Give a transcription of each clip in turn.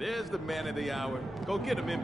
There's the man of the hour. Go get him in.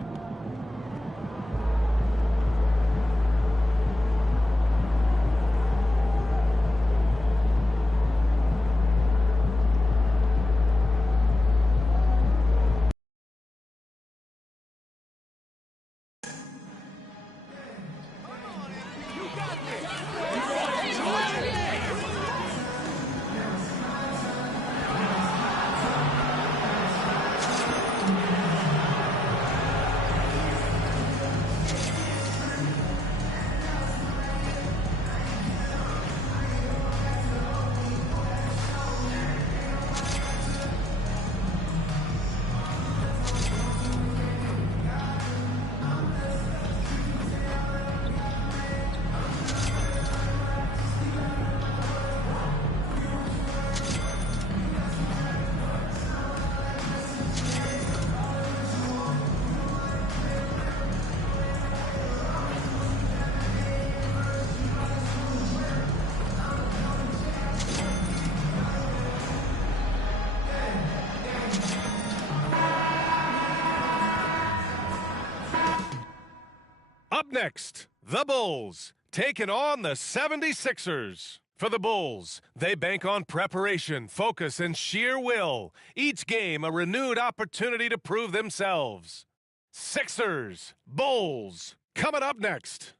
Up next, the Bulls, taking on the 76ers. For the Bulls, they bank on preparation, focus, and sheer will. Each game a renewed opportunity to prove themselves. Sixers, Bulls, coming up next.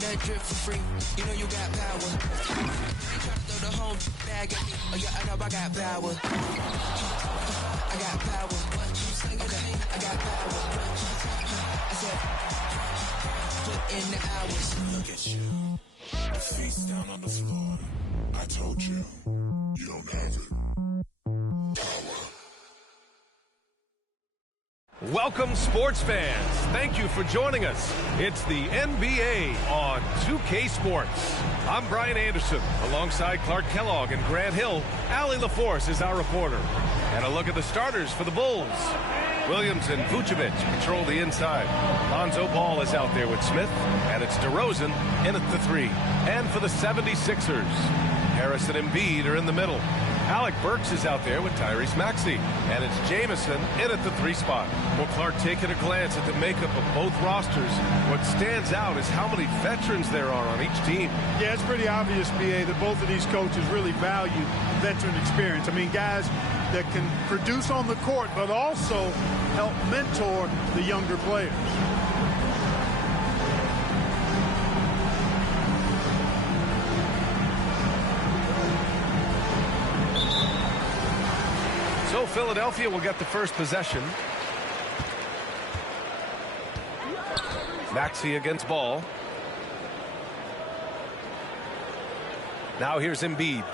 That drip for free, you know you got power. You try to throw the whole bag at me. Oh yeah, I know I got power. I got power. Okay, I got power. I said, put in the hours. Look at you. Feet down on the floor. I told you, you don't have it. Power. Welcome, sports fans. Thank you for joining us. It's the NBA on 2K Sports. I'm Brian Anderson. Alongside Clark Kellogg and Grant Hill, Allie LaForce is our reporter. And a look at the starters for the Bulls. Williams and Vucevic control the inside. Lonzo Ball is out there with Smith, and it's DeRozan in at the 3. And for the 76ers, Harris and Embiid are in the middle. Alec Burks is out there with Tyrese Maxey, and it's Jamison in at the 3 spot. Well, Clark, taking a glance at the makeup of both rosters, what stands out is how many veterans there are on each team. Yeah, it's pretty obvious, B.A., that both of these coaches really value veteran experience. I mean, guys that can produce on the court, but also help mentor the younger players. So Philadelphia will get the first possession. Maxey against Ball. Now here's Embiid.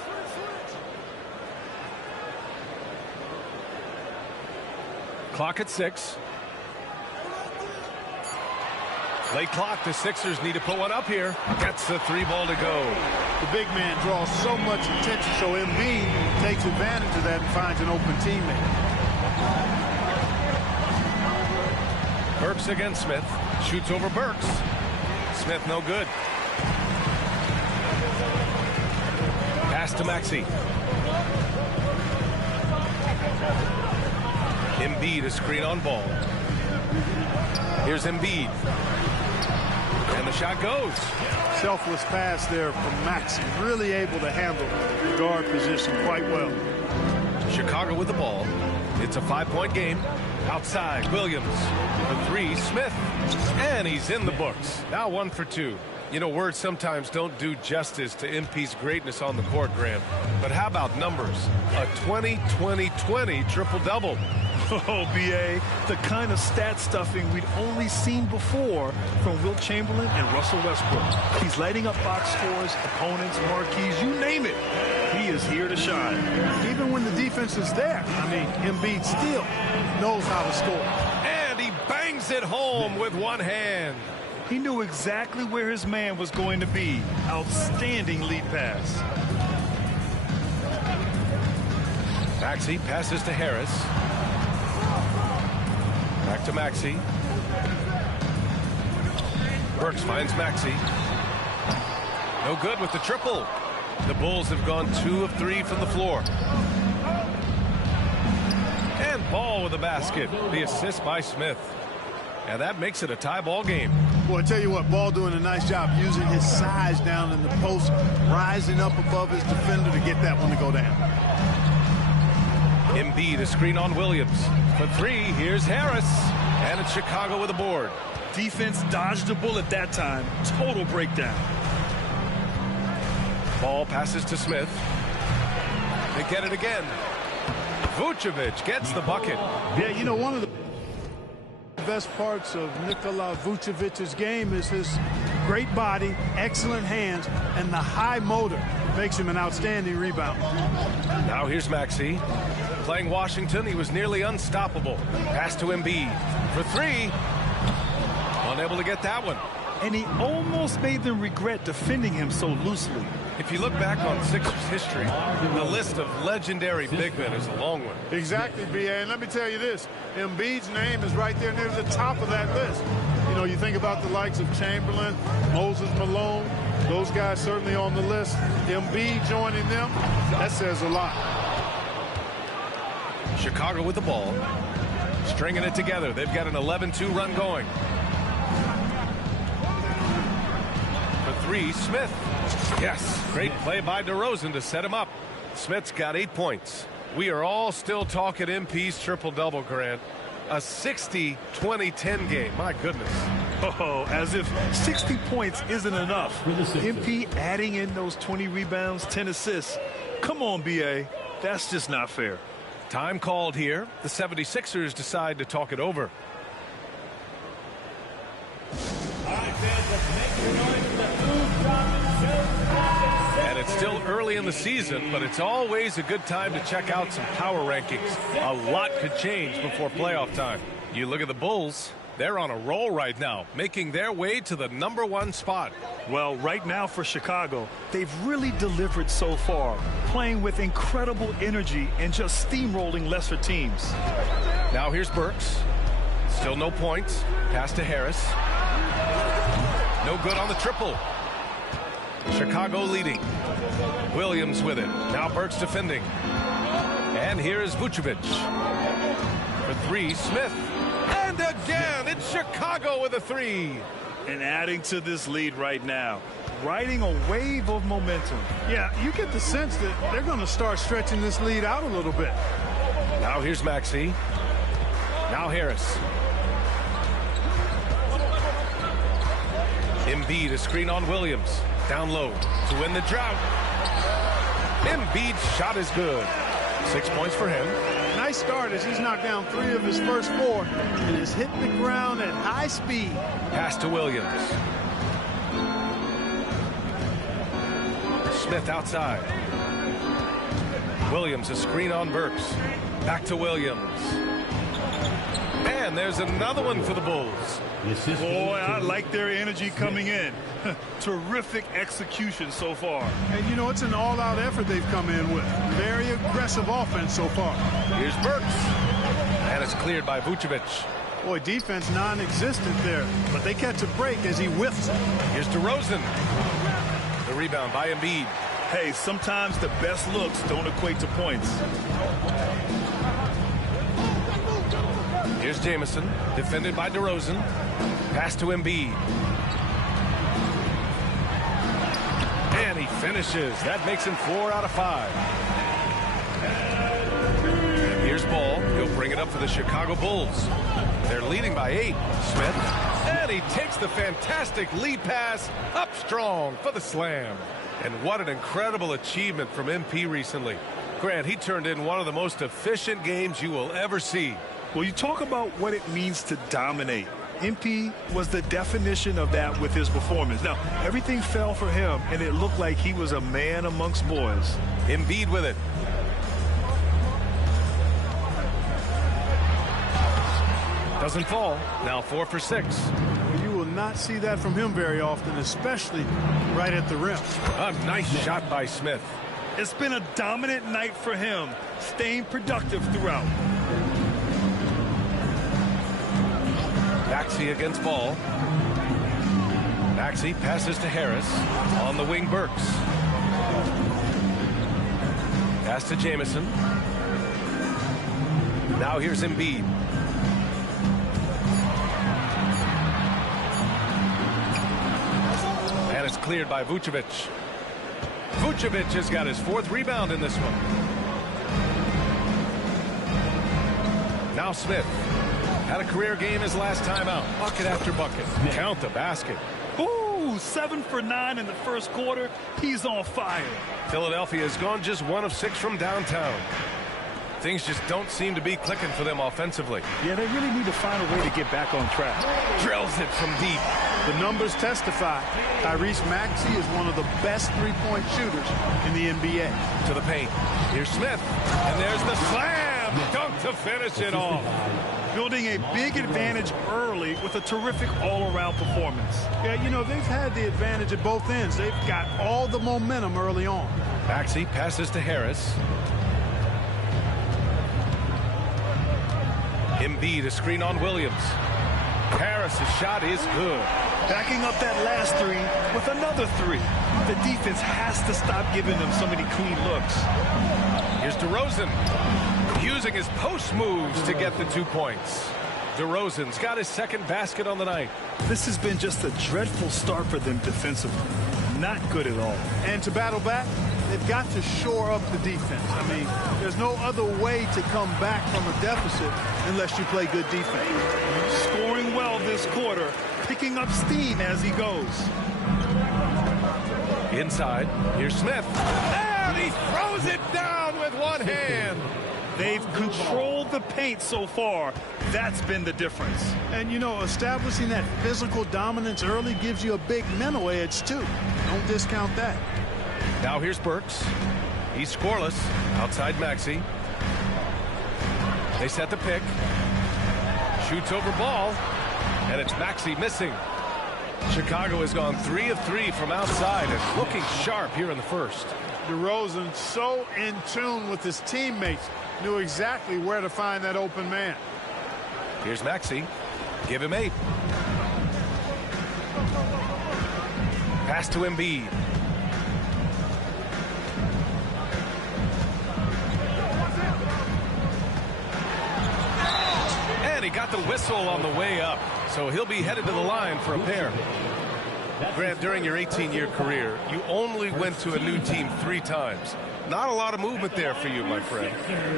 Clock at 6. Late clock. The Sixers need to put one up here. Gets the 3 ball to go. The big man draws so much attention, so Embiid takes advantage of that and finds an open teammate. Burks against Smith. Shoots over Burks. Smith no good. Pass to Maxey. Embiid a screen on Ball. Here's Embiid. And the shot goes. Selfless pass there from Maxey. Really able to handle the guard position quite well. Chicago with the ball. It's a 5-point game. Outside, Williams. The 3, Smith. And he's in the books. Now 1 for 2. You know, words sometimes don't do justice to MP's greatness on the court, Grant. But how about numbers? A 20-20-20 triple-double. Oh, B.A., the kind of stat stuffing we'd only seen before from Wilt Chamberlain and Russell Westbrook. He's lighting up box scores, opponents, marquees, you name it. He is here to shine. Even when the defense is there, I mean, Embiid still knows how to score. And he bangs it home with one hand. He knew exactly where his man was going to be. Outstanding lead pass. Maxey passes to Harris. Back to Maxey. Burks finds Maxey. No good with the triple. The Bulls have gone 2 of 3 from the floor. And Ball with a basket. The assist by Smith. And that makes it a tie ball game. Well, I tell you what, Ball doing a nice job using his size down in the post, rising up above his defender to get that one to go down. Embiid, a screen on Williams. For 3, here's Harris. And it's Chicago with a board. Defense dodged the bullet that time. Total breakdown. Ball passes to Smith. They get it again. Vucevic gets the bucket. Yeah, you know, one of the best parts of Nikola Vucevic's game is his great body, excellent hands, and the high motor makes him an outstanding rebounder. Now here's Maxey. Playing Washington, he was nearly unstoppable. Pass to Embiid. For 3. Unable to get that one. And he almost made them regret defending him so loosely. If you look back on Sixers history, the list of legendary big men is a long one. Exactly, B.A. And let me tell you this, Embiid's name is right there near the top of that list. You know, you think about the likes of Chamberlain, Moses Malone, those guys certainly on the list. Embiid joining them, that says a lot. Chicago with the ball, stringing it together. They've got an 11-2 run going. For 3, Smith. Yes, great play by DeRozan to set him up. Smith's got 8 points. We are all still talking MP's triple-double, Grant. A 60-20-10 game. My goodness. Oh, as if 60 points isn't enough. MP adding in those 20 rebounds, 10 assists. Come on, B.A. That's just not fair. Time called here. The 76ers decide to talk it over. And it's still early in the season, but it's always a good time to check out some power rankings. A lot could change before playoff time. You look at the Bulls, they're on a roll right now, making their way to the #1 spot. Well, right now for Chicago, they've really delivered so far, playing with incredible energy and just steamrolling lesser teams. Now here's Burks. Still no points. Pass to Harris. No good on the triple. Chicago leading. Williams with it. Now Burks defending. And here is Vucevic. For 3, Smith. And again, it's Chicago with a 3. And adding to this lead right now, riding a wave of momentum. Yeah, you get the sense that they're going to start stretching this lead out a little bit. Now here's Maxey. Now Harris. Embiid, a screen on Williams. Down low to win the drought. Embiid's shot is good. 6 points for him. Nice start as he's knocked down 3 of his first 4 and has hit the ground at high speed. Pass to Williams. Smith outside. Williams, a screen on Burks. Back to Williams. And there's another one for the Bulls. Boy, I like their energy coming in. Terrific execution so far. And, you know, it's an all-out effort they've come in with. Very aggressive offense so far. Here's Burks. And it's cleared by Vucevic. Boy, defense non-existent there. But they catch a break as he whiffs it. Here's DeRozan. The rebound by Embiid. Hey, sometimes the best looks don't equate to points. Here's Jamison, defended by DeRozan. Pass to Embiid. And he finishes. That makes him 4 out of 5. And here's Ball. He'll bring it up for the Chicago Bulls. They're leading by 8. Smith. And he takes the fantastic lead pass up strong for the slam. And what an incredible achievement from MP recently. Grant, he turned in one of the most efficient games you will ever see. Well, you talk about what it means to dominate. MP was the definition of that with his performance. Now, everything fell for him, and it looked like he was a man amongst boys. Embiid with it. Doesn't fall. Now 4 for 6. You will not see that from him very often, especially right at the rim. A nice shot by Smith. It's been a dominant night for him, staying productive throughout. Maxey against ball. Maxey passes to Harris. On the wing, Burks. Pass to Jamison. Now here's Embiid. And it's cleared by Vucevic. Vucevic has got his 4th rebound in this one. Now Smith. Had a career game his last time out. Bucket after bucket. Count the basket. Ooh, 7 for 9 in the first quarter. He's on fire. Philadelphia has gone just 1 of 6 from downtown. Things just don't seem to be clicking for them offensively. Yeah, they really need to find a way to get back on track. Drills it from deep. The numbers testify. Tyrese Maxey is one of the best three-point shooters in the NBA. To the paint. Here's Smith. And there's the slam. Dunk to finish it off. Building a big advantage early with a terrific all-around performance. Yeah, you know, they've had the advantage at both ends. They've got all the momentum early on. Maxey passes to Harris. Embiid, a screen on Williams. Harris's shot is good. Backing up that last 3 with another 3. The defense has to stop giving them so many clean looks. Here's DeRozan. Using his post moves to get the 2 points. DeRozan's got his 2nd basket on the night. This has been just a dreadful start for them defensively. Not good at all. And to battle back, they've got to shore up the defense. I mean, there's no other way to come back from a deficit unless you play good defense. Scoring well this quarter, picking up steam as he goes. Inside, here's Smith. And he throws it down with one hand. They've controlled the paint so far. That's been the difference. And, you know, establishing that physical dominance early gives you a big mental edge, too. Don't discount that. Now here's Burks. He's scoreless. Outside Maxey. They set the pick. Shoots over ball. And it's Maxey missing. Chicago has gone 3 of 3 from outside and looking sharp here in the first. DeRozan so in tune with his teammates. Knew exactly where to find that open man. Here's Maxey. Give him 8. Pass to Embiid. And he got the whistle on the way up, so he'll be headed to the line for a pair. Grant, during your 18-year career, you only went to a new team 3 times. Not a lot of movement there for you, my friend.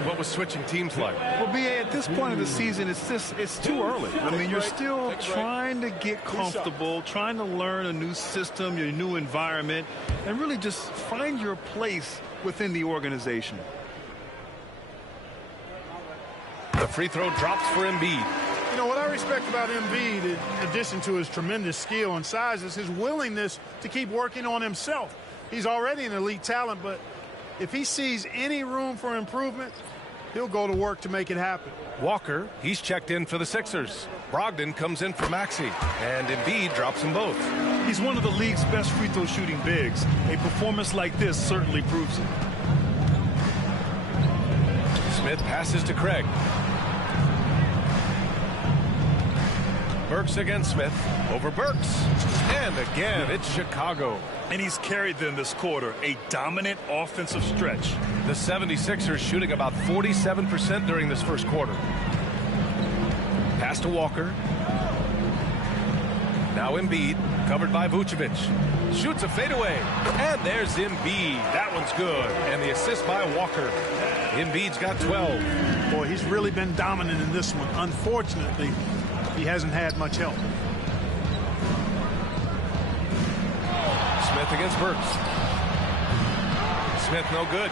What was switching teams like? Well, B.A., at this point of the season, it's too early. I mean, you're still trying to get comfortable, trying to learn a new system, your new environment, and really just find your place within the organization. The free throw drops for Embiid. You know, what I respect about Embiid, in addition to his tremendous skill and size, is his willingness to keep working on himself. He's already an elite talent, but if he sees any room for improvement, he'll go to work to make it happen. Walker, he's checked in for the Sixers. Brogdon comes in for Maxey, and Embiid drops them both. He's one of the league's best free throw shooting bigs. A performance like this certainly proves it. Smith passes to Craig. Burks against Smith. Over Burks. And again, it's Chicago. And he's carried them this quarter. A dominant offensive stretch. The 76ers shooting about 47% during this first quarter. Pass to Walker. Now Embiid, covered by Vucevic. Shoots a fadeaway. And there's Embiid. That one's good. And the assist by Walker. Embiid's got 12. Boy, he's really been dominant in this one. Unfortunately, he hasn't had much help. Smith against Burks. Smith no good.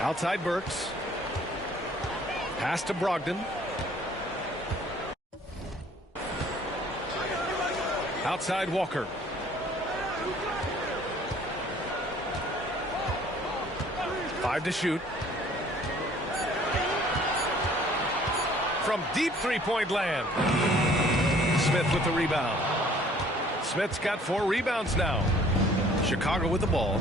Outside Burks. Pass to Brogdon. Outside Walker. Five to shoot. From deep three-point land. Smith with the rebound. Smith's got 4 rebounds now. Chicago with the ball.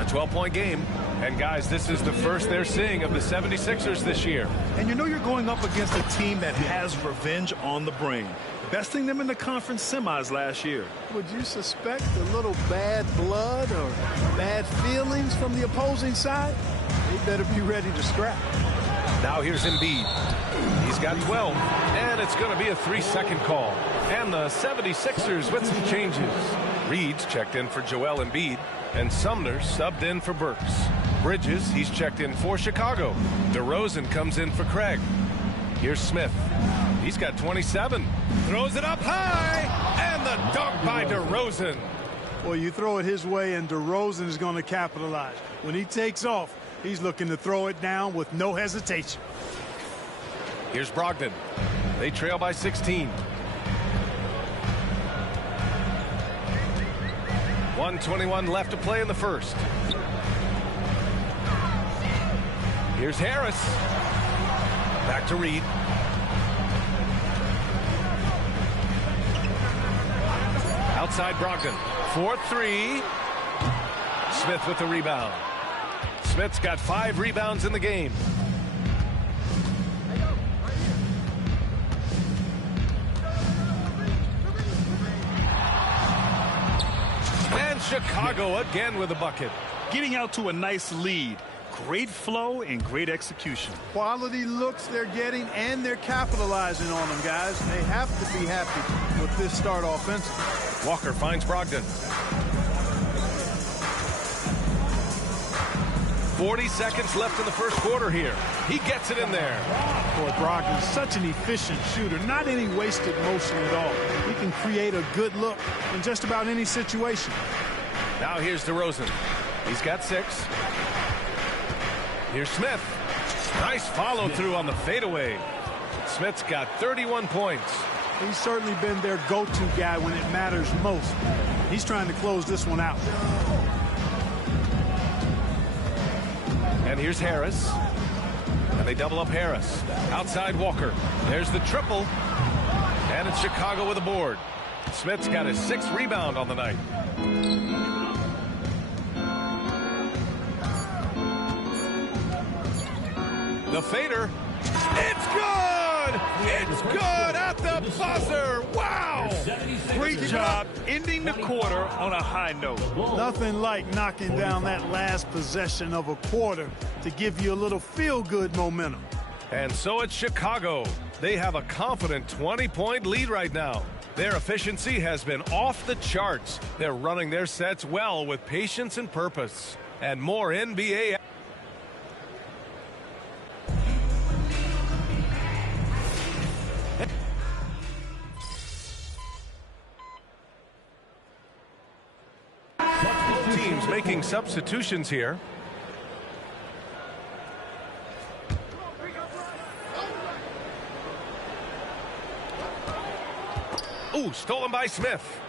A 12-point game. And guys, this is the first they're seeing of the 76ers this year. And you know you're going up against a team that has revenge on the brain, besting them in the conference semis last year. Would you suspect a little bad blood or bad feelings from the opposing side? They better be ready to scrap. Now here's Embiid. He's got 12, and it's going to be a 3-second call. And the 76ers with some changes. Reed's checked in for Joel Embiid, and Sumner subbed in for Burks. Bridges, he's checked in for Chicago. DeRozan comes in for Craig. Here's Smith. He's got 27. Throws it up high, and the dunk by DeRozan. Well, you throw it his way, and DeRozan is going to capitalize. When he takes off, he's looking to throw it down with no hesitation. Here's Brogdon. They trail by 16. 1:21 left to play in the first. Here's Harris. Back to Reed. Outside Brogdon. 4-3. Smith with the rebound. Smith's got 5 rebounds in the game. And Chicago again with a bucket. Getting out to a nice lead. Great flow and great execution. Quality looks they're getting, and they're capitalizing on them, guys. They have to be happy with this start offensively. Walker finds Brogdon. 40 seconds left in the first quarter here. He gets it in there. Boy, Brogdon's such an efficient shooter. Not any wasted motion at all. He can create a good look in just about any situation. Now here's DeRozan. He's got 6. Here's Smith. Nice follow through on the fadeaway. Smith's got 31 points. He's certainly been their go-to guy when it matters most. He's trying to close this one out. And here's Harris. And they double up Harris. Outside Walker. There's the triple. And it's Chicago with a board. Smith's got his 6th rebound on the night. The fader. It's good! It's good at the buzzer! Wow! Great job ending the quarter on a high note. Nothing like knocking down that last possession of a quarter to give you a little feel-good momentum. And so it's Chicago. They have a confident 20-point lead right now. Their efficiency has been off the charts. They're running their sets well with patience and purpose. And more NBA. Both teams making substitutions here. Ooh, stolen by Smith.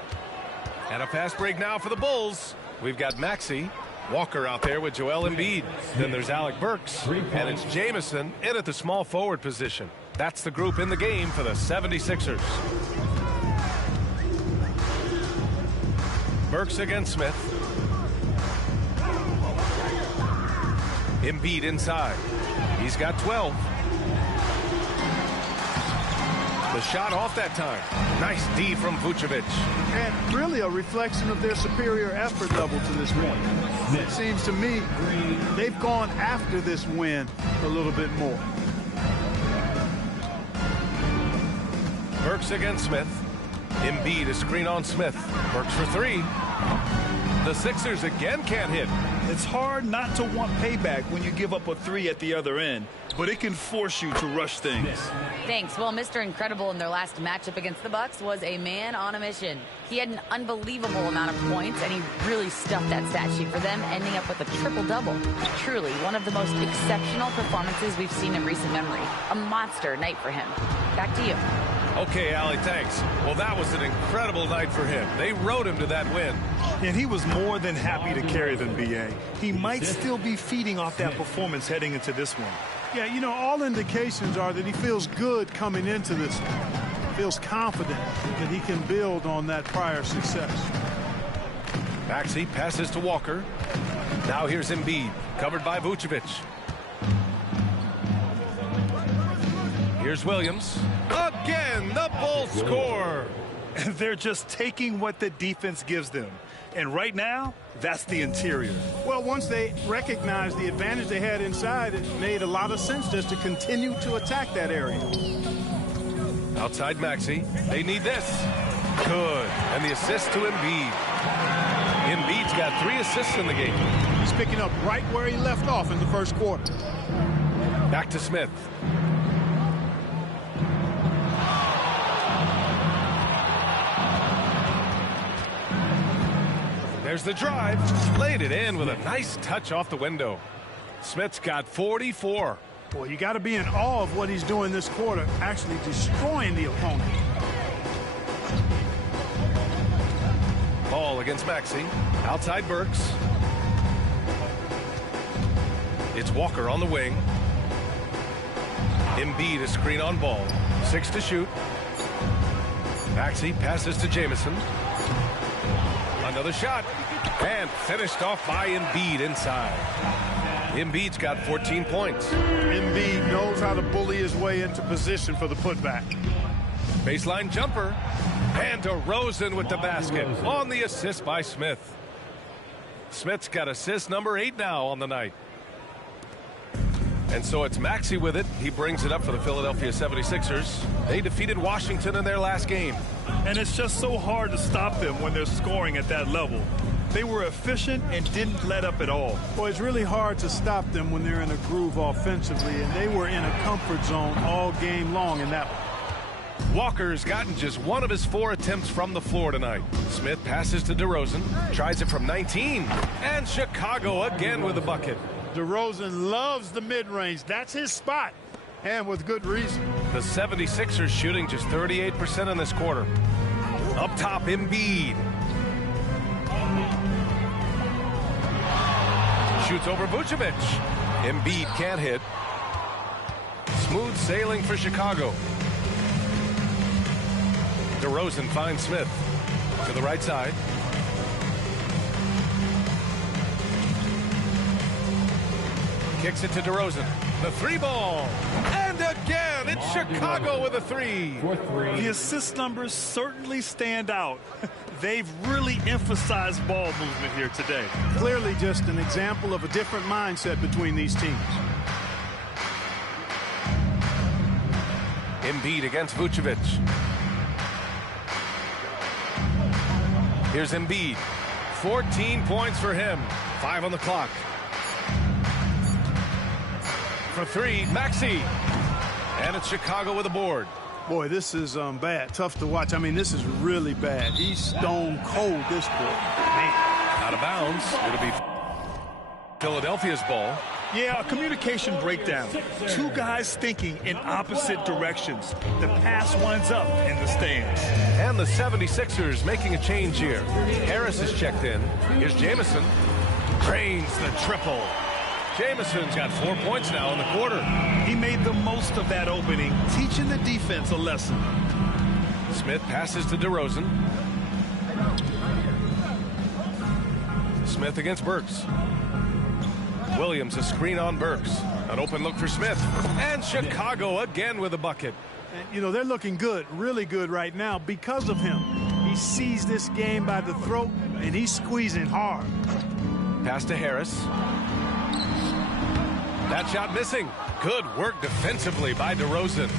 And a fast break now for the Bulls. We've got Maxey, Walker out there with Joel Embiid. Then there's Alec Burks, and it's Jamison in at the small forward position. That's the group in the game for the 76ers. Burks against Smith. Embiid inside. He's got 12. The shot off that time. Nice D from Vucevic. And really a reflection of their superior effort level to this point. It seems to me they've gone after this win a little bit more. Burks against Smith. Embiid, a screen on Smith. Burks for 3. The Sixers again can't hit. It's hard not to want payback when you give up a 3 at the other end, but it can force you to rush things. Thanks. Well, Mr. Incredible in their last matchup against the Bucks was a man on a mission. He had an unbelievable amount of points, and he really stuffed that stat sheet for them, ending up with a triple-double. Truly, one of the most exceptional performances we've seen in recent memory. A monster night for him. Back to you. Okay, Allie, thanks. Well, that was an incredible night for him. They rode him to that win. And he was more than happy to carry them, B.A. He might still be feeding off that performance heading into this one. Yeah, you know, all indications are that he feels good coming into this one. Feels confident that he can build on that prior success. Maxey passes to Walker. Now here's Embiid, covered by Vucevic. Here's Williams. Again, the Bulls score. They're just taking what the defense gives them. And right now, that's the interior. Well, once they recognized the advantage they had inside, it made a lot of sense just to continue to attack that area. Outside Maxey. They need this. Good. And the assist to Embiid. Embiid's got 3 assists in the game. He's picking up right where he left off in the first quarter. Back to Smith. There's the drive. Laid it in with a nice touch off the window. Smith's got 44. Boy, you got to be in awe of what he's doing this quarter, actually destroying the opponent. Ball against Maxey. Outside Burks. It's Walker on the wing. Embiid a screen on ball. 6 to shoot. Maxey passes to Jamison. Another shot. And finished off by Embiid inside. Embiid's got 14 points. Embiid knows how to bully his way into position for the putback. Baseline jumper. And DeRozan with the basket on the assist by Smith. Smith's got assist number 8 now on the night. And so it's Maxey with it. He brings it up for the Philadelphia 76ers. They defeated Washington in their last game. And it's just so hard to stop them when they're scoring at that level. They were efficient and didn't let up at all. Well, it's really hard to stop them when they're in a groove offensively, and they were in a comfort zone all game long in that one. Walker's gotten just 1 of his 4 attempts from the floor tonight. Smith passes to DeRozan, tries it from 19, and Chicago again with a bucket. DeRozan loves the mid-range. That's his spot, and with good reason. The 76ers shooting just 38% in this quarter. Up top, Embiid. Shoots over Vucevic. Embiid can't hit. Smooth sailing for Chicago. DeRozan finds Smith to the right side. Kicks it to DeRozan. The 3 ball. And again, it's Chicago with a 3. The assist numbers certainly stand out. They've really emphasized ball movement here today. Clearly just an example of a different mindset between these teams. Embiid against Vucevic. Here's Embiid. 14 points for him. 5 on the clock. For 3, Maxey. And it's Chicago with a board. Boy, this is bad. Tough to watch. I mean, this is really bad. He's stone cold this quarter. Man. Out of bounds. It'll be Philadelphia's ball. Yeah, a communication breakdown. 2 guys thinking in opposite directions. The pass winds up in the stands. And the 76ers making a change here. Harris is checked in. Here's Jamison. Drains the triple. Jamison's got 4 points now in the quarter. He made the most of that opening, teaching the defense a lesson. Smith passes to DeRozan. Smith against Burks. Williams a screen on Burks. An open look for Smith. And Chicago again with a bucket. You know, they're looking good, really good right now because of him. He sees this game by the throat, and he's squeezing hard. Pass to Harris. That shot missing. Good work defensively by DeRozan.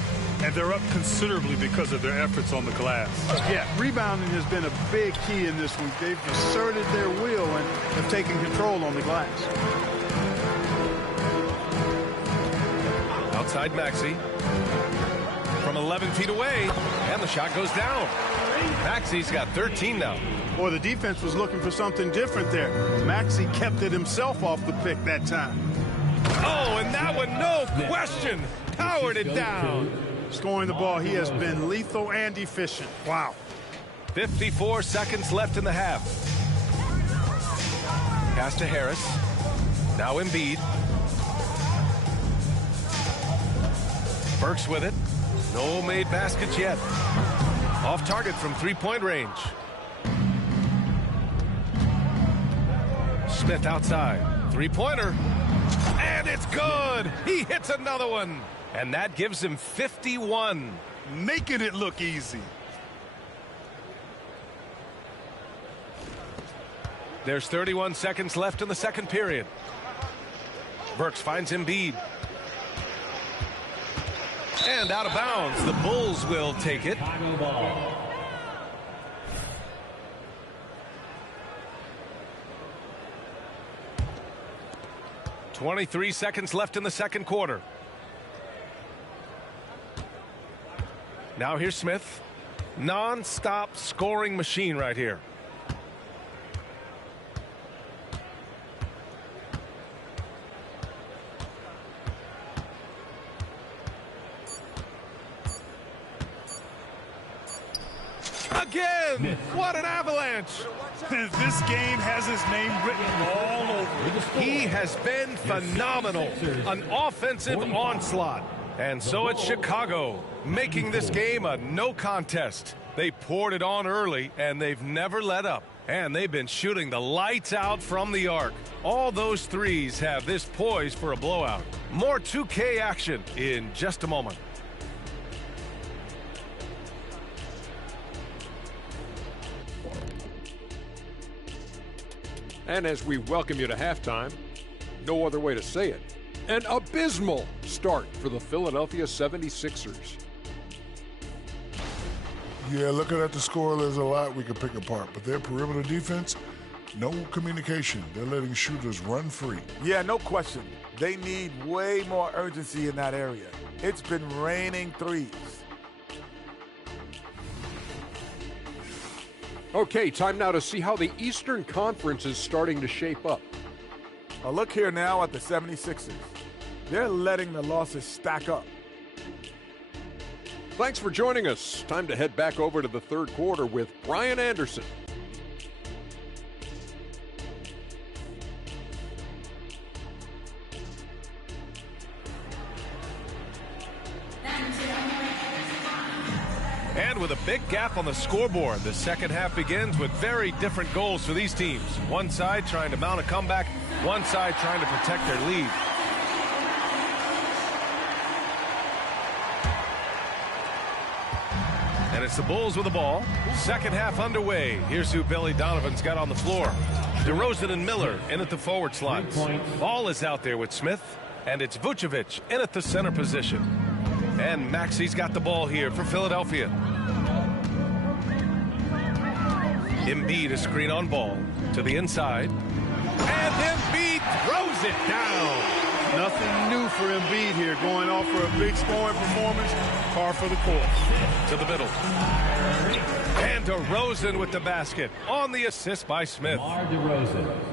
And they're up considerably because of their efforts on the glass. Yeah, rebounding has been a big key in this week. They've asserted their will and have taken control on the glass. Outside Maxey. From 11 feet away. And the shot goes down. Maxey's got 13 now. Boy, the defense was looking for something different there. Maxey kept it himself off the pick that time. Oh, and that one, no question, powered it down. Scoring the ball, he has been lethal and efficient. Wow. 54 seconds left in the half. Pass to Harris. Now Embiid. Burks with it. No made baskets yet. Off target from 3-point range. Smith outside. Three-pointer. And it's good. He hits another one. And that gives him 51. Making it look easy. There's 31 seconds left in the second period. Burks finds Embiid. And out of bounds. The Bulls will take it. 23 seconds left in the second quarter. Now here's Smith. Non-stop scoring machine right here. Again! What an avalanche! This game has his name written all over it. He has been phenomenal. An offensive onslaught. And so it's Chicago, making this game a no contest. They poured it on early, and they've never let up. And they've been shooting the lights out from the arc. All those threes have this poised for a blowout. More 2K action in just a moment. And as we welcome you to halftime, no other way to say it, an abysmal start for the Philadelphia 76ers. Yeah, looking at the score, there's a lot we could pick apart. But their perimeter defense, no communication. They're letting shooters run free. Yeah, no question. They need way more urgency in that area. It's been raining threes. Okay, time now to see how the Eastern Conference is starting to shape up. A look here now at the 76ers. They're letting the losses stack up. Thanks for joining us. Time to head back over to the third quarter with Brian Anderson. And with a big gap on the scoreboard, the second half begins with very different goals for these teams. One side trying to mount a comeback, one side trying to protect their lead. And it's the Bulls with the ball. Second half underway. Here's who Billy Donovan's got on the floor. DeRozan and Miller in at the forward slots. Ball is out there with Smith, and it's Vucevic in at the center position. And Maxi's got the ball here for Philadelphia. Embiid a screen on ball to the inside. And Embiid throws it down. Nothing new for Embiid here, going off for a big scoring performance, par for the course. To the middle. And DeRozan with the basket on the assist by Smith.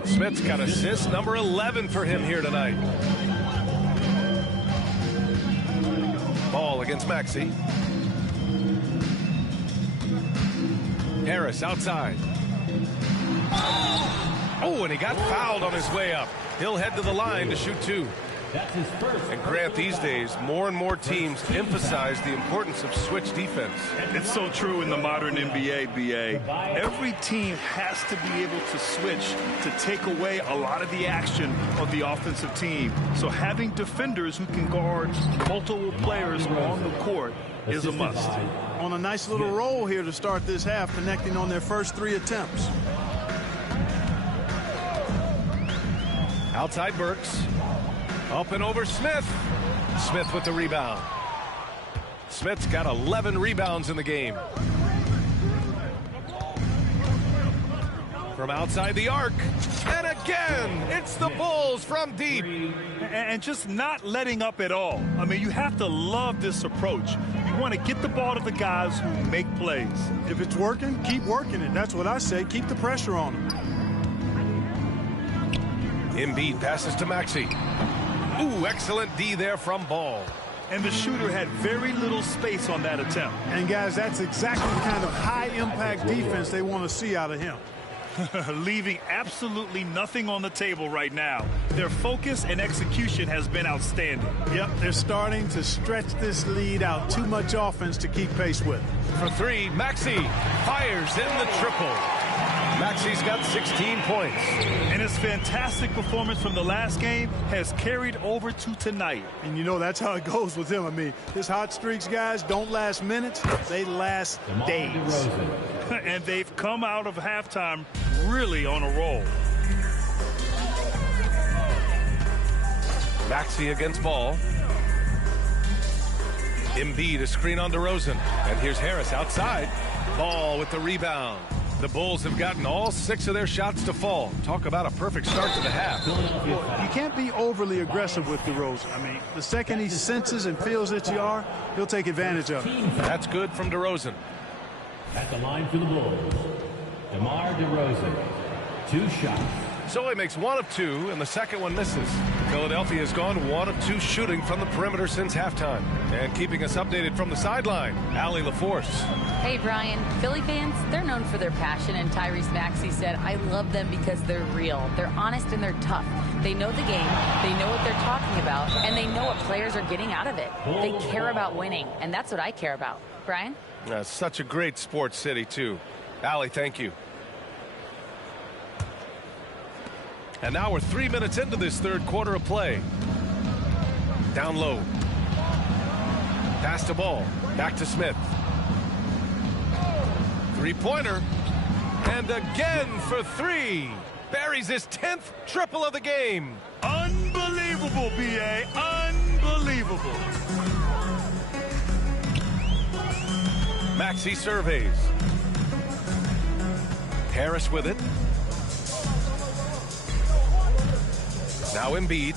Smith's got assist number 11 for him here tonight. Ball against Maxey. Harris outside. Oh, and he got fouled on his way up. He'll head to the line to shoot two. And Grant, these days, more and more teams emphasize the importance of switch defense. It's so true in the modern NBA, BA. Every team has to be able to switch to take away a lot of the action of the offensive team. So having defenders who can guard multiple players on the court is a must. On a nice little roll here to start this half, connecting on their first 3 attempts. Outside Burks. Up and over Smith. Smith with the rebound. Smith's got 11 rebounds in the game. From outside the arc. And again, it's the Bulls from deep. And just not letting up at all. I mean, you have to love this approach. You want to get the ball to the guys who make plays. If it's working, keep working it. That's what I say. Keep the pressure on them. Embiid passes to Maxey. Ooh, excellent D there from Ball. And the shooter had very little space on that attempt. And, guys, that's exactly the kind of high-impact defense they want to see out of him. Leaving absolutely nothing on the table right now. Their focus and execution has been outstanding. Yep, they're starting to stretch this lead out. Too much offense to keep pace with. For three, Maxey fires in the triple. Maxi's got 16 points. And his fantastic performance from the last game has carried over to tonight. And you know, that's how it goes with him. I mean, his hot streaks, guys, don't last minutes. They last days. And they've come out of halftime really on a roll. Maxey against Ball. Embiid a screen on DeRozan. And here's Harris outside. Ball with the rebound. The Bulls have gotten all 6 of their shots to fall. Talk about a perfect start to the half. Well, you can't be overly aggressive with DeRozan. I mean, the second he senses and feels that you are, he'll take advantage of it. That's good from DeRozan. At the line for the Bulls, DeMar DeRozan, 2 shots. So he makes 1 of 2, and the second one misses. Philadelphia has gone 1 of 2 shooting from the perimeter since halftime. And keeping us updated from the sideline, Allie LaForce. Hey, Brian, Philly fans, they're known for their passion, and Tyrese Maxey said, I love them because they're real. They're honest and they're tough. They know the game, they know what they're talking about, and they know what players are getting out of it. They care about winning, and that's what I care about. Brian? Such a great sports city, too. Allie, thank you. And now we're 3 minutes into this third quarter of play. Down low. Pass the ball. Back to Smith. Three-pointer. And again for 3. Buries his 10th triple of the game. Unbelievable, B.A. Unbelievable. Maxey surveys. Harris with it. Now Embiid,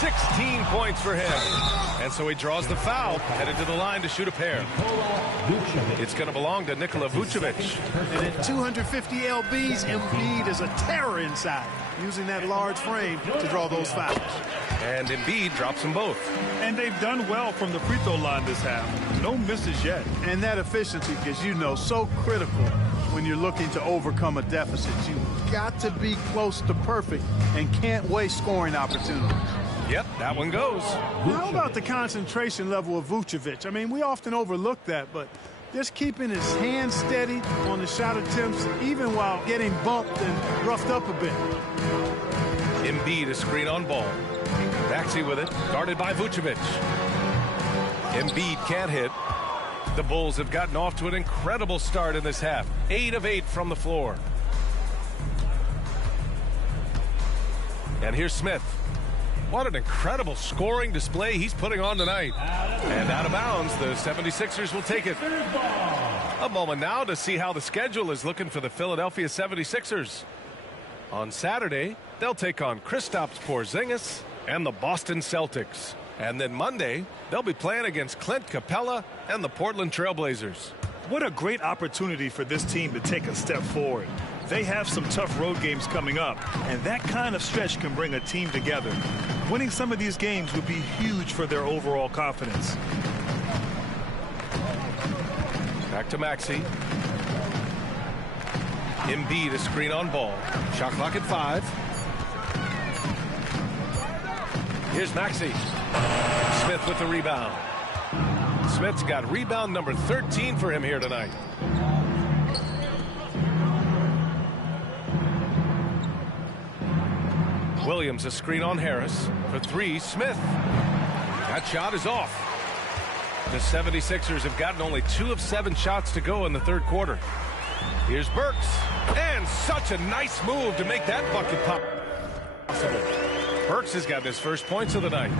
16 points for him. And so he draws the foul, headed to the line to shoot a pair. It's going to belong to Nikola Vucevic. And at 250 lbs, Embiid is a terror inside, using that large frame to draw those fouls. And Embiid drops them both. And they've done well from the free throw line this half. No misses yet. And that efficiency, as you know, so critical when you're looking to overcome a deficit. You've got to be close to perfect and can't waste scoring opportunities. Yep, that one goes. How about the concentration level of Vucevic? I mean, we often overlook that, but just keeping his hands steady on the shot attempts, even while getting bumped and roughed up a bit. Embiid a screen on Ball. Maxey with it, guarded by Vucevic. Embiid can't hit. The Bulls have gotten off to an incredible start in this half. 8 of 8 from the floor. And here's Smith. What an incredible scoring display he's putting on tonight. And out of bounds, the 76ers will take it. A moment now to see how the schedule is looking for the Philadelphia 76ers. On Saturday, they'll take on Kristaps Porzingis and the Boston Celtics. And then Monday, they'll be playing against Clint Capella and the Portland Trailblazers. What a great opportunity for this team to take a step forward. They have some tough road games coming up, and that kind of stretch can bring a team together. Winning some of these games would be huge for their overall confidence. Back to Maxey. Embiid a screen on Ball. Shot clock at 5. Here's Maxey. Smith with the rebound. Smith's got rebound number 13 for him here tonight. Williams a screen on Harris. For 3, Smith. That shot is off. The 76ers have gotten only 2 of 7 shots to go in the third quarter. Here's Burks. And such a nice move to make that bucket pop possible. Burks has got his first points of the night.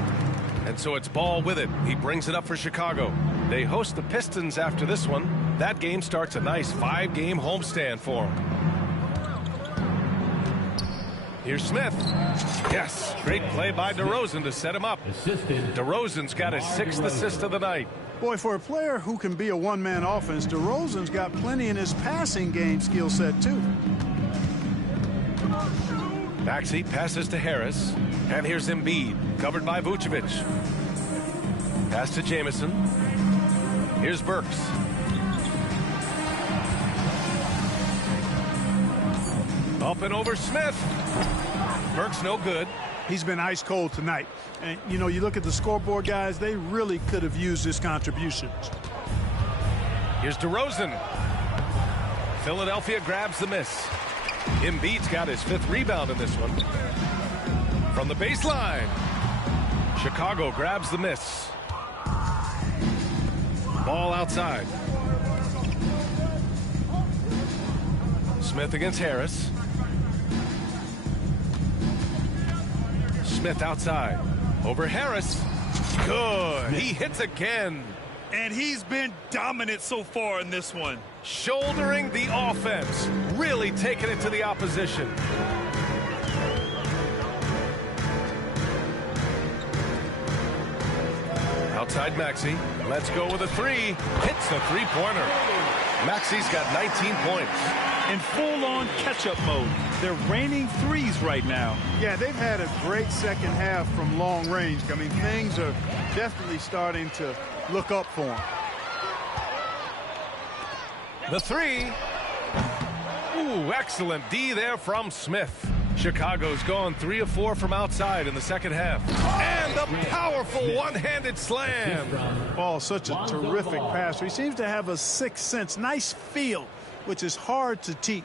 And so it's Ball with it. He brings it up for Chicago. They host the Pistons after this one. That game starts a nice 5-game homestand for them. Here's Smith. Yes, great play by DeRozan to set him up. DeRozan's got his 6th assist of the night. Boy, for a player who can be a one-man offense, DeRozan's got plenty in his passing game skill set, too. Maxey passes to Harris. And here's Embiid, covered by Vucevic. Pass to Jamison. Here's Burks. Up and over Smith. Burks no good. He's been ice cold tonight. And, you know, you look at the scoreboard, guys, they really could have used his contributions. Here's DeRozan. Philadelphia grabs the miss. Embiid's got his 5th rebound in this one. From the baseline. Chicago grabs the miss. Ball outside. Smith against Harris. Smith outside. Over Harris. Good. He hits again. And he's been dominant so far in this one. Shouldering the offense. Really taking it to the opposition. Outside Maxey. Let's go with a 3. Hits the 3-pointer. Maxey's got 19 points. In full-on catch-up mode. They're raining threes right now. Yeah, they've had a great second half from long range. I mean, things are definitely starting to look up for them. The 3. Ooh, excellent D there from Smith. Chicago's gone 3 of 4 from outside in the second half. And a powerful one-handed slam. Oh, such a terrific passer. He seems to have a sixth sense. Nice feel, which is hard to teach.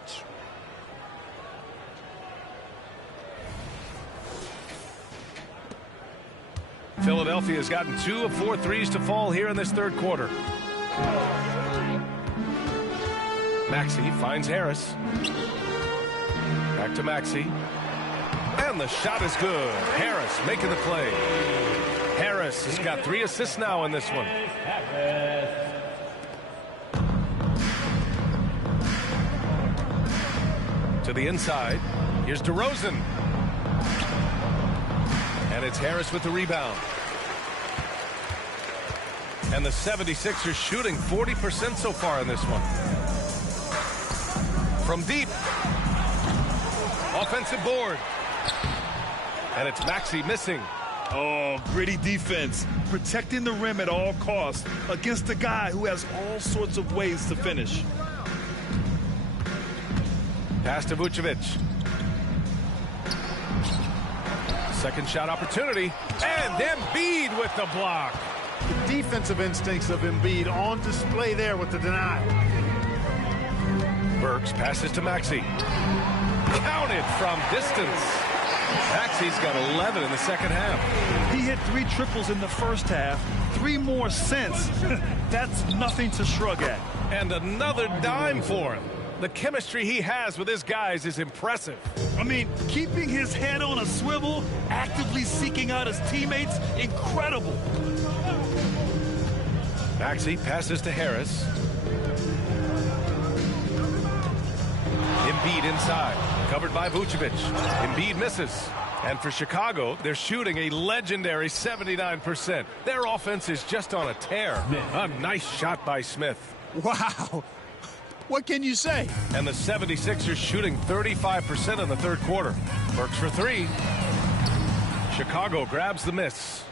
Philadelphia has gotten 2 of 4 threes to fall here in this third quarter. Maxey finds Harris. Back to Maxey. And the shot is good. Harris making the play. Harris has got 3 assists now in this one. To the inside. Here's DeRozan. And it's Harris with the rebound. And the 76ers shooting 40% so far in this one. From deep. Offensive board. And it's Maxey missing. Oh, gritty defense. Protecting the rim at all costs against a guy who has all sorts of ways to finish. Pass to Vucevic. Second shot opportunity. And Embiid with the block. The defensive instincts of Embiid on display there with the denial. Burks passes to Maxey. Counted from distance. Maxey's got 11 in the second half. He hit 3 triples in the first half, 3 more since. That's nothing to shrug at. And another dime for him. The chemistry he has with his guys is impressive. I mean, keeping his head on a swivel, actively seeking out his teammates, incredible. Maxey passes to Harris. Embiid inside, covered by Vucevic. Embiid misses. And for Chicago, they're shooting a legendary 79%. Their offense is just on a tear. A nice shot by Smith. Wow. What can you say? And the 76ers shooting 35% in the third quarter. Burks for 3. Chicago grabs the miss.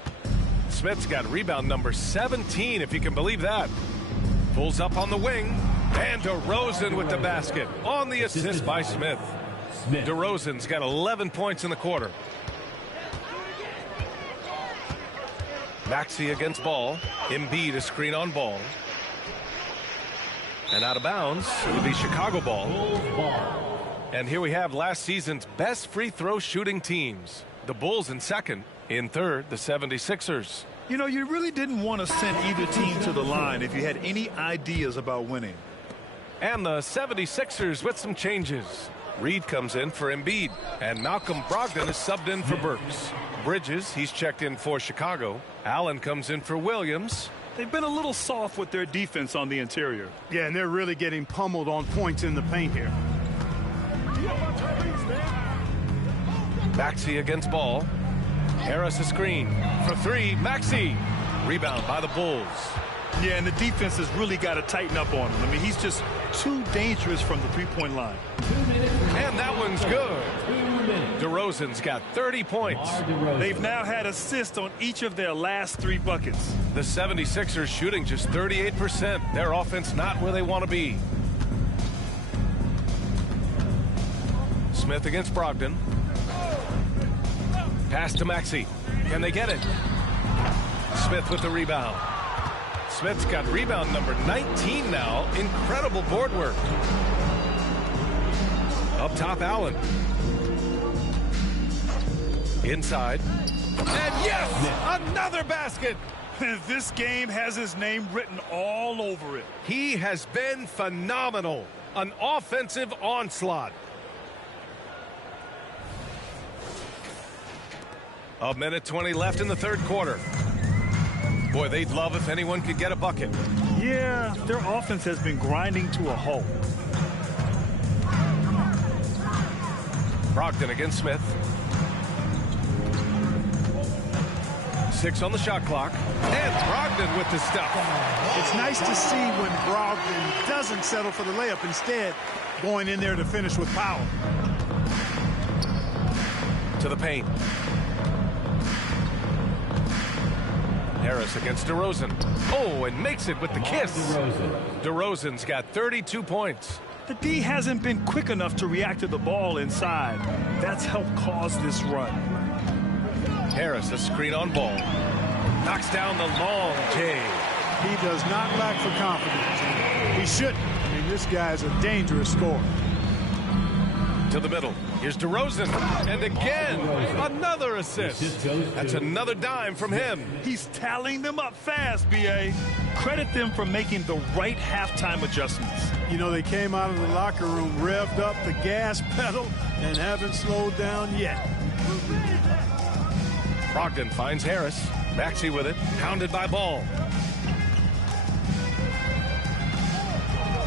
Smith's got rebound number 17, if you can believe that. Pulls up on the wing. And DeRozan with the basket on the assist by Smith. DeRozan's got 11 points in the quarter. Maxey against Ball. Embiid a screen on Ball. And out of bounds, it'll be Chicago ball. And here we have last season's best free throw shooting teams. The Bulls in second. In third, the 76ers. You know, you really didn't want to send either team to the line if you had any ideas about winning. And the 76ers with some changes. Reed comes in for Embiid. And Malcolm Brogdon is subbed in for Burks. Bridges, he's checked in for Chicago. Allen comes in for Williams. They've been a little soft with their defense on the interior. Yeah, and they're really getting pummeled on points in the paint here. Maxey against Ball. Harris a screen for 3. Maxey. Rebound by the Bulls. Yeah, and the defense has really got to tighten up on him. I mean, he's just too dangerous from the three-point line. And that one's good. DeRozan's got 30 points. They've now had assists on each of their last 3 buckets. The 76ers shooting just 38%. Their offense not where they want to be. Smith against Brogdon. Pass to Maxey. Can they get it? Smith with the rebound. Smith's got rebound number 19 now. Incredible board work. Up top, Allen. Inside. And yes, another basket. This game has his name written all over it. He has been phenomenal. An offensive onslaught. A minute 20 left in the third quarter. Boy, they'd love if anyone could get a bucket. Yeah, their offense has been grinding to a halt. Brogdon against Smith. 6 on the shot clock. And Brogdon with the stuff. It's nice to see when Brogdon doesn't settle for the layup, instead going in there to finish with power. To the paint. Harris against DeRozan. Oh, and makes it with the kiss. DeRozan's got 32 points. The D hasn't been quick enough to react to the ball inside. That's helped cause this run. Harris, a screen on ball. Knocks down the long J. He does not lack for confidence. He shouldn't. I mean, this guy is a dangerous scorer. To the middle. Here's DeRozan. And again, another assist. That's another dime from him. He's tallying them up fast, B.A. Credit them for making the right halftime adjustments. You know, they came out of the locker room, revved up the gas pedal, and haven't slowed down yet. Brogdon finds Harris. Maxey with it. Pounded by Ball.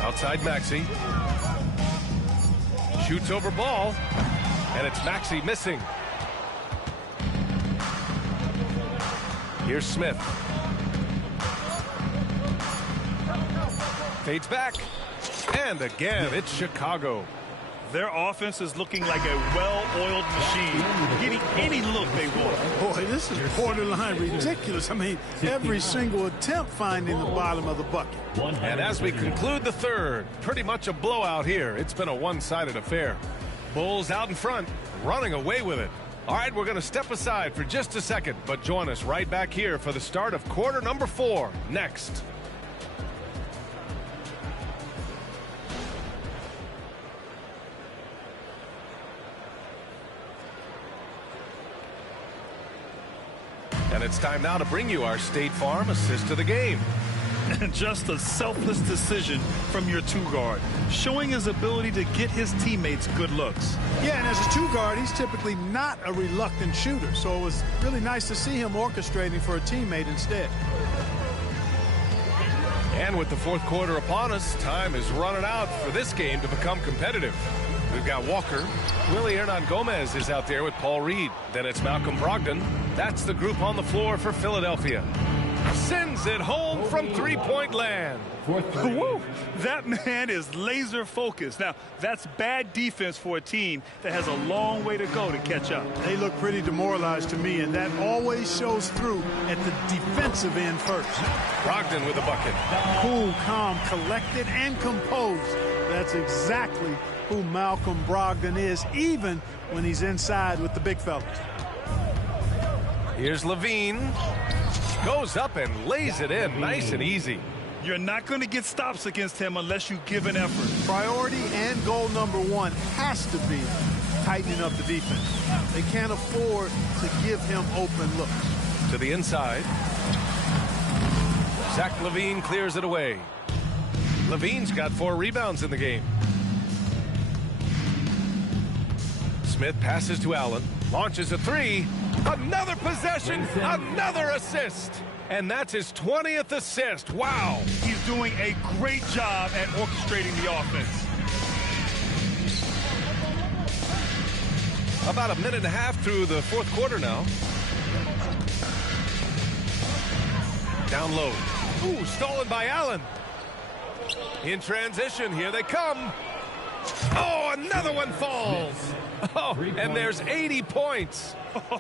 Outside Maxey. Shoots over Ball. And it's Maxey missing. Here's Smith. Fades back. And again, it's Chicago. Their offense is looking like a well-oiled machine, getting any look they want. Boy, this is borderline ridiculous. I mean, every single attempt finding the bottom of the bucket. And as we conclude the third, pretty much a blowout here. It's been a one-sided affair. Bulls out in front, running away with it. All right, we're going to step aside for just a second, but join us right back here for the start of quarter number 4 next. And it's time now to bring you our State Farm assist of the game. And just a selfless decision from your two-guard, showing his ability to get his teammates good looks. Yeah, and as a two-guard, he's typically not a reluctant shooter, so it was really nice to see him orchestrating for a teammate instead. And with the fourth quarter upon us, time is running out for this game to become competitive. We've got Walker. Willie Hernangomez is out there with Paul Reed. Then it's Malcolm Brogdon. That's the group on the floor for Philadelphia. Sends it home from three-point land. Woo! That man is laser focused. Now, that's bad defense for a team that has a long way to go to catch up. They look pretty demoralized to me, and that always shows through at the defensive end first. Brogdon with a bucket. Cool, calm, collected, and composed. That's exactly who Malcolm Brogdon is, even when he's inside with the big fellas. Here's Levine. Goes up and lays it in nice and easy. You're not going to get stops against him unless you give an effort. Priority and goal number 1 has to be tightening up the defense. They can't afford to give him open looks. To the inside. Zach LaVine clears it away. LaVine's got 4 rebounds in the game. Smith passes to Allen. Launches a 3. Another possession. Another assist. And that's his 20th assist. Wow. He's doing a great job at orchestrating the offense. About a minute and a half through the fourth quarter now. Down low. Ooh, stolen by Allen. In transition, here they come. Oh, another one falls. Oh, and there's 80 points.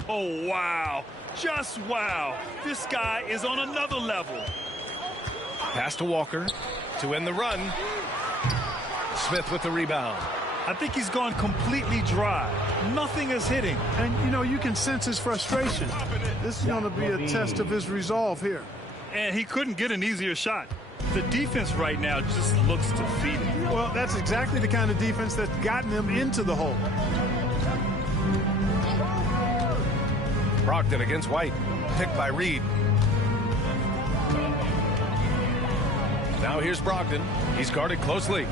Oh, wow. Just wow. This guy is on another level. Pass to Walker to end the run. Smith with the rebound. I think he's gone completely dry. Nothing is hitting. And, you know, you can sense his frustration. This is going to be a test of his resolve here. And he couldn't get an easier shot. The defense right now just looks defeated. Well, that's exactly the kind of defense that's gotten them into the hole. Brogdon against White. Picked by Reed. Now here's Brogdon. He's guarded closely.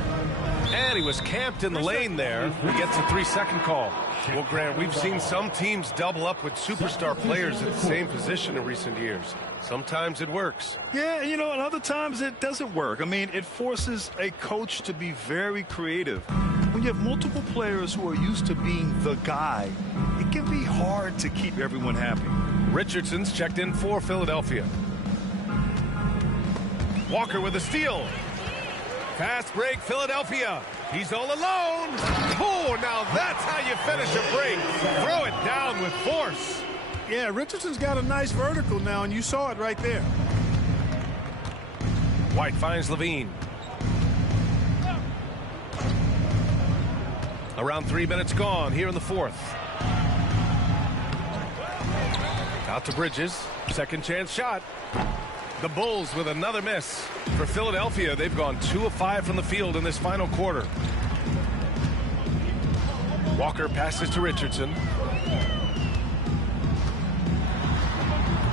And he was camped in the lane there. He gets a 3-second call. Well, Grant, we've seen some teams double up with superstar players at the same position in recent years. Sometimes it works. Yeah, you know, and other times it doesn't work. I mean, it forces a coach to be very creative. When you have multiple players who are used to being the guy, it can be hard to keep everyone happy. Richardson's checked in for Philadelphia. Walker with a steal. Fast break, Philadelphia. He's all alone. Oh, now that's how you finish a break. Throw it down with force. Yeah, Richardson's got a nice vertical now, and you saw it right there. White finds Levine. Around 3 minutes gone here in the fourth. Out to Bridges. Second chance shot. The Bulls with another miss. For Philadelphia, they've gone 2 of 5 from the field in this final quarter. Walker passes to Richardson.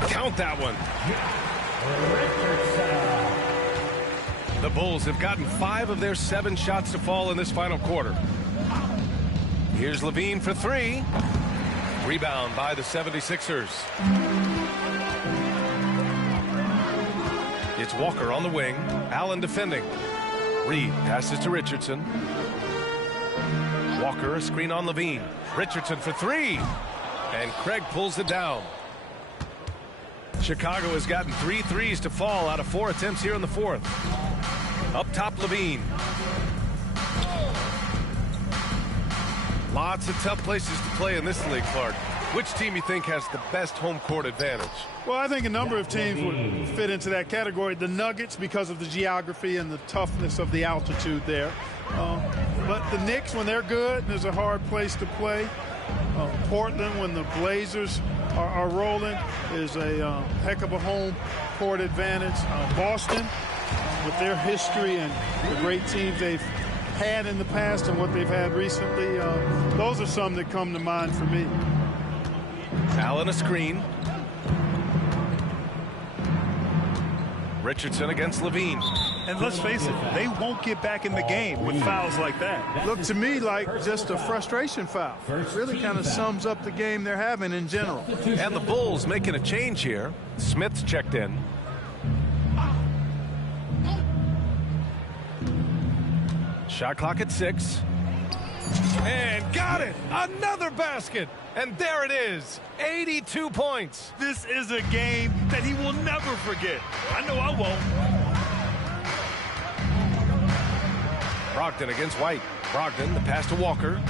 Count that one. The Bulls have gotten 5 of their 7 shots to fall in this final quarter. Here's Levine for 3. Rebound by the 76ers. It's Walker on the wing. Allen defending. Reed passes to Richardson. Walker, a screen on Levine. Richardson for 3. And Craig pulls it down. Chicago has gotten 3 threes to fall out of 4 attempts here in the fourth. Up top, Levine. Lots of tough places to play in this league, Clark. Which team you think has the best home court advantage? Well, I think a number of teams would fit into that category. The Nuggets, because of the geography and the toughness of the altitude there. But the Knicks, when they're good, there's a hard place to play. Portland, when the Blazers are rolling, is a heck of a home court advantage. Boston, with their history and the great teams they've had in the past and what they've had recently, those are some that come to mind for me. Allen a screen. Richardson against Levine. And let's face it, they won't get back in the game with fouls like that. Look to me like just a frustration foul. It really kind of sums up the game they're having in general. And the Bulls making a change here. Smith's checked in. Shot clock at 6. And got it! Another basket! And there it is, 82 points. This is a game that he will never forget. I know I won't. Brogdon against White. Brogdon, the pass to Walker.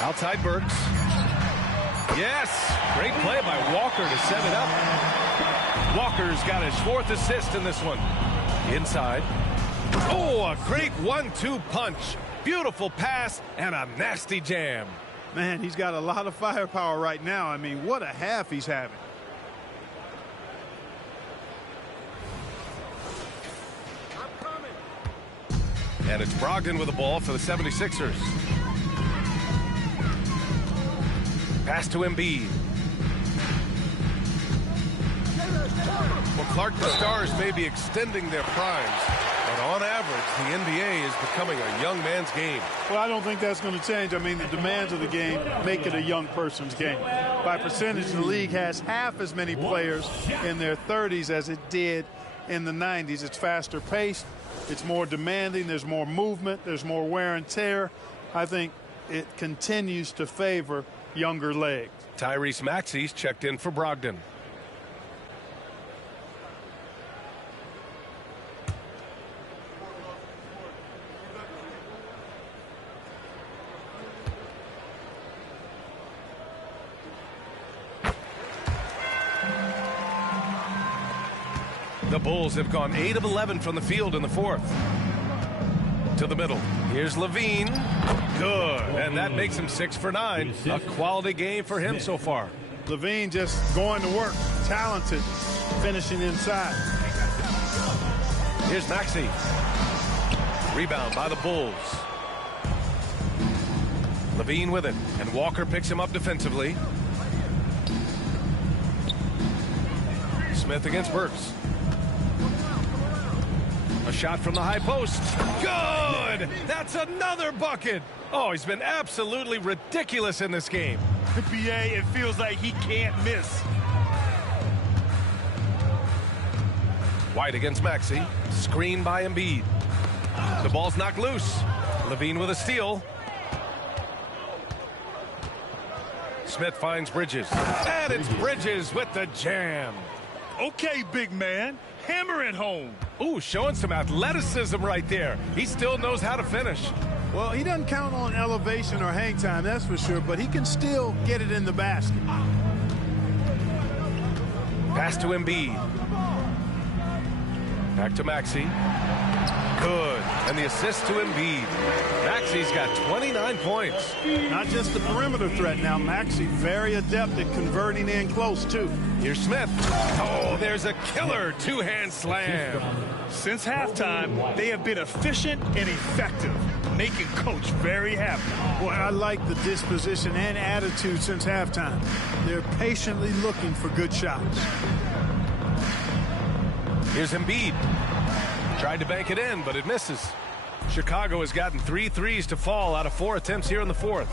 Outside Burks. Yes, great play by Walker to set it up. Walker's got his 4th assist in this one. Inside. Oh, a great 1-2 punch. Beautiful pass and a nasty jam. Man, he's got a lot of firepower right now. I mean, what a half he's having. And it's Brogdon with the ball for the 76ers. Pass to Embiid. Well, Clark, the Stars may be extending their primes, but on average, the NBA is becoming a young man's game. Well, I don't think that's going to change. I mean, the demands of the game make it a young person's game. By percentage, the league has half as many players in their 30s as it did in the 90s. It's faster paced. It's more demanding. There's more movement. There's more wear and tear. I think it continues to favor younger legs. Tyrese Maxey's checked in for Brogdon. The Bulls have gone 8 of 11 from the field in the fourth. To the middle. Here's Levine. Good. And that makes him 6 for 9. A quality game for him so far. Levine just going to work. Talented. Finishing inside. Here's Maxey. Rebound by the Bulls. Levine with it. And Walker picks him up defensively. Smith against Burks. A shot from the high post. Good! That's another bucket. Oh, he's been absolutely ridiculous in this game. NBA, it feels like he can't miss. White against Maxey. Screen by Embiid. The ball's knocked loose. Levine with a steal. Smith finds Bridges. And it's Bridges with the jam. Okay, big man. Hammer it home. Ooh, showing some athleticism right there. He still knows how to finish. Well, he doesn't count on elevation or hang time, that's for sure, but he can still get it in the basket. Pass to Embiid. Back to Maxey. Good. And the assist to Embiid. Maxey's got 29 points. Not just the perimeter threat now. Maxey very adept at converting in close, too. Here's Smith. Oh, there's a killer two-hand slam. Since halftime, they have been efficient and effective, making Coach very happy. Boy, I like the disposition and attitude since halftime. They're patiently looking for good shots. Here's Embiid. Tried to bank it in, but it misses. Chicago has gotten 3 threes to fall out of 4 attempts here in the fourth.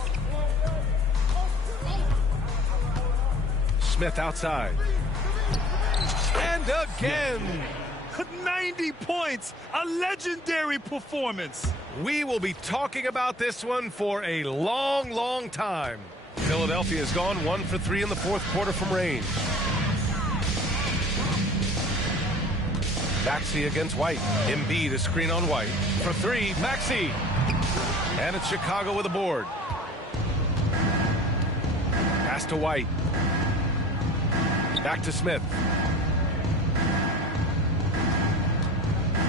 Smith outside. And again. 90 points. A legendary performance. We will be talking about this one for a long, long time. Philadelphia has gone 1 for 3 in the fourth quarter from range. Maxey against White. Embiid a screen on White. For 3, Maxey. And it's Chicago with a board. Pass to White. Back to Smith.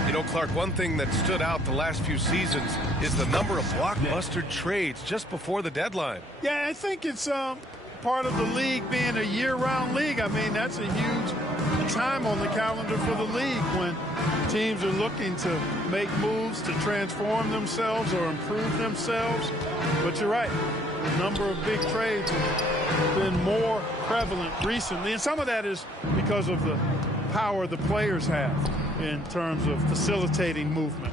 You know, Clark, one thing that stood out the last few seasons is the number of blockbuster trades just before the deadline. Yeah, I think it's part of the league being a year-round league. I mean, that's a huge time on the calendar for the league when teams are looking to make moves to transform themselves or improve themselves. But you're right, the number of big trades have been more prevalent recently, and some of that is because of the power the players have in terms of facilitating movement.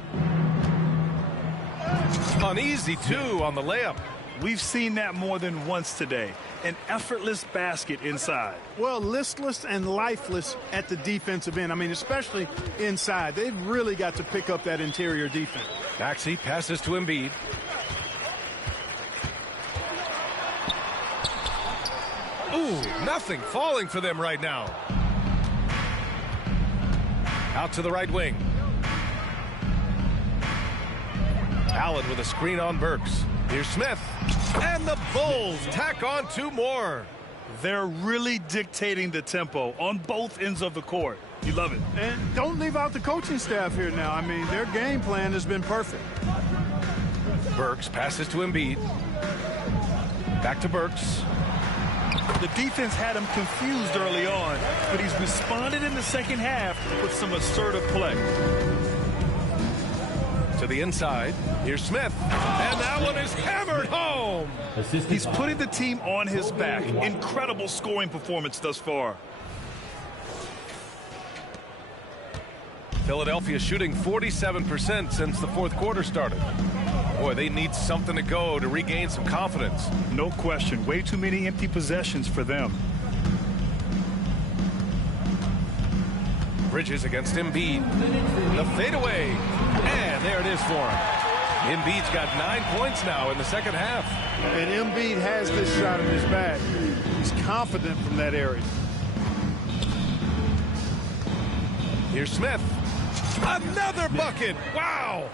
Uneasy, too, on the layup. We've seen that more than once today. An effortless basket inside. Well, listless and lifeless at the defensive end. I mean, especially inside. They've really got to pick up that interior defense. Maxey passes to Embiid. Ooh, nothing falling for them right now. Out to the right wing. Allen with a screen on Burks. Here's Smith. And the Bulls tack on 2 more. They're really dictating the tempo on both ends of the court. You love it. And don't leave out the coaching staff here now. I mean, their game plan has been perfect. Burks passes to Embiid. Back to Burks. The defense had him confused early on, but he's responded in the second half with some assertive play. To the inside. Here's Smith. And that one is hammered home. He's putting the team on his back. Incredible scoring performance thus far. Philadelphia shooting 47% since the fourth quarter started. Boy, they need something to go to regain some confidence. No question. Way too many empty possessions for them. Bridges against Embiid. The fadeaway. And there it is for him. Embiid's got 9 points now in the second half. And Embiid has this shot in his bag. He's confident from that area. Here's Smith. Another bucket. Wow.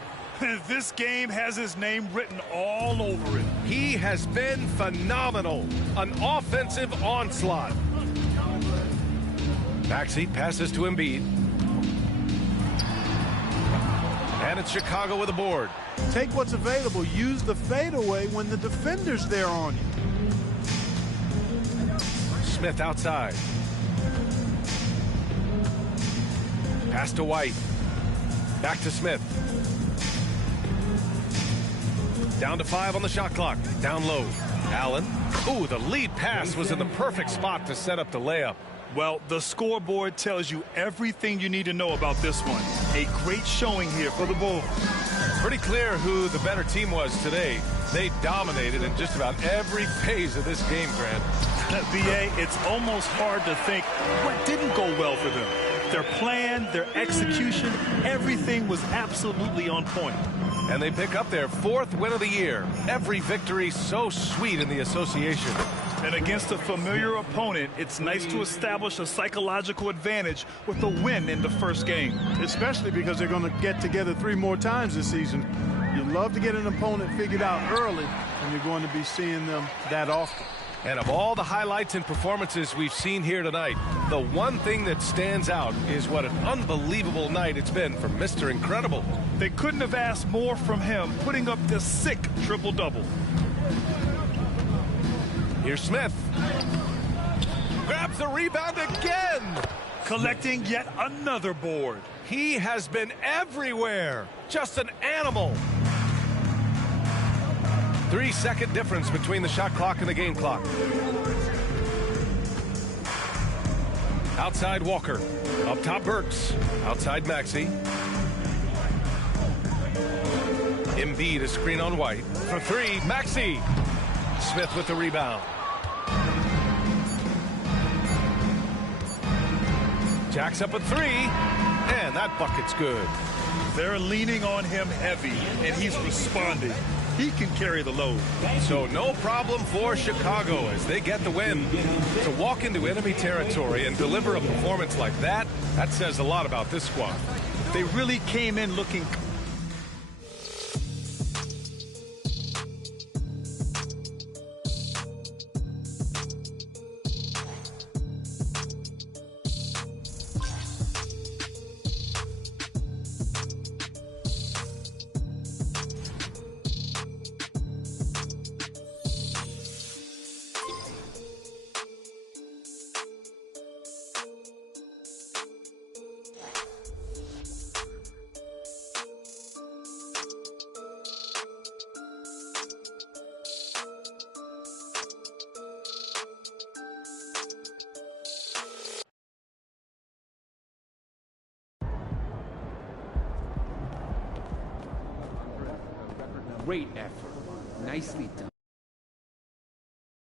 This game has his name written all over it. He has been phenomenal. An offensive onslaught. Maxey passes to Embiid. And it's Chicago with a board. Take what's available. Use the fadeaway when the defender's there on you. Smith outside. Pass to White. Back to Smith. Down to 5 on the shot clock. Down low. Allen. Ooh, the lead pass was in the perfect spot to set up the layup. Well, the scoreboard tells you everything you need to know about this one. A great showing here for the Bulls. Pretty clear who the better team was today. They dominated in just about every phase of this game, Grant. VA, it's almost hard to think what didn't go well for them. Their plan, their execution, everything was absolutely on point. And they pick up their 4th win of the year. Every victory so sweet in the association. And against a familiar opponent, it's nice to establish a psychological advantage with a win in the first game. Especially because they're going to get together 3 more times this season. You love to get an opponent figured out early, and you're going to be seeing them that often. And of all the highlights and performances we've seen here tonight, the one thing that stands out is what an unbelievable night it's been for Mr. Incredible. They couldn't have asked more from him, putting up this sick triple-double. Here's Smith. Grabs the rebound again. Collecting yet another board. He has been everywhere. Just an animal. 3-second difference between the shot clock and the game clock. Outside Walker. Up top Burks. Outside Maxey. Embiid a screen on White. For 3, Maxey. Smith with the rebound. Jacks up a 3. And that bucket's good. They're leaning on him heavy, and he's responding. He can carry the load. So no problem for Chicago as they get the win. To walk into enemy territory and deliver a performance like that says a lot about this squad. They really came in looking... Great effort. Nicely done.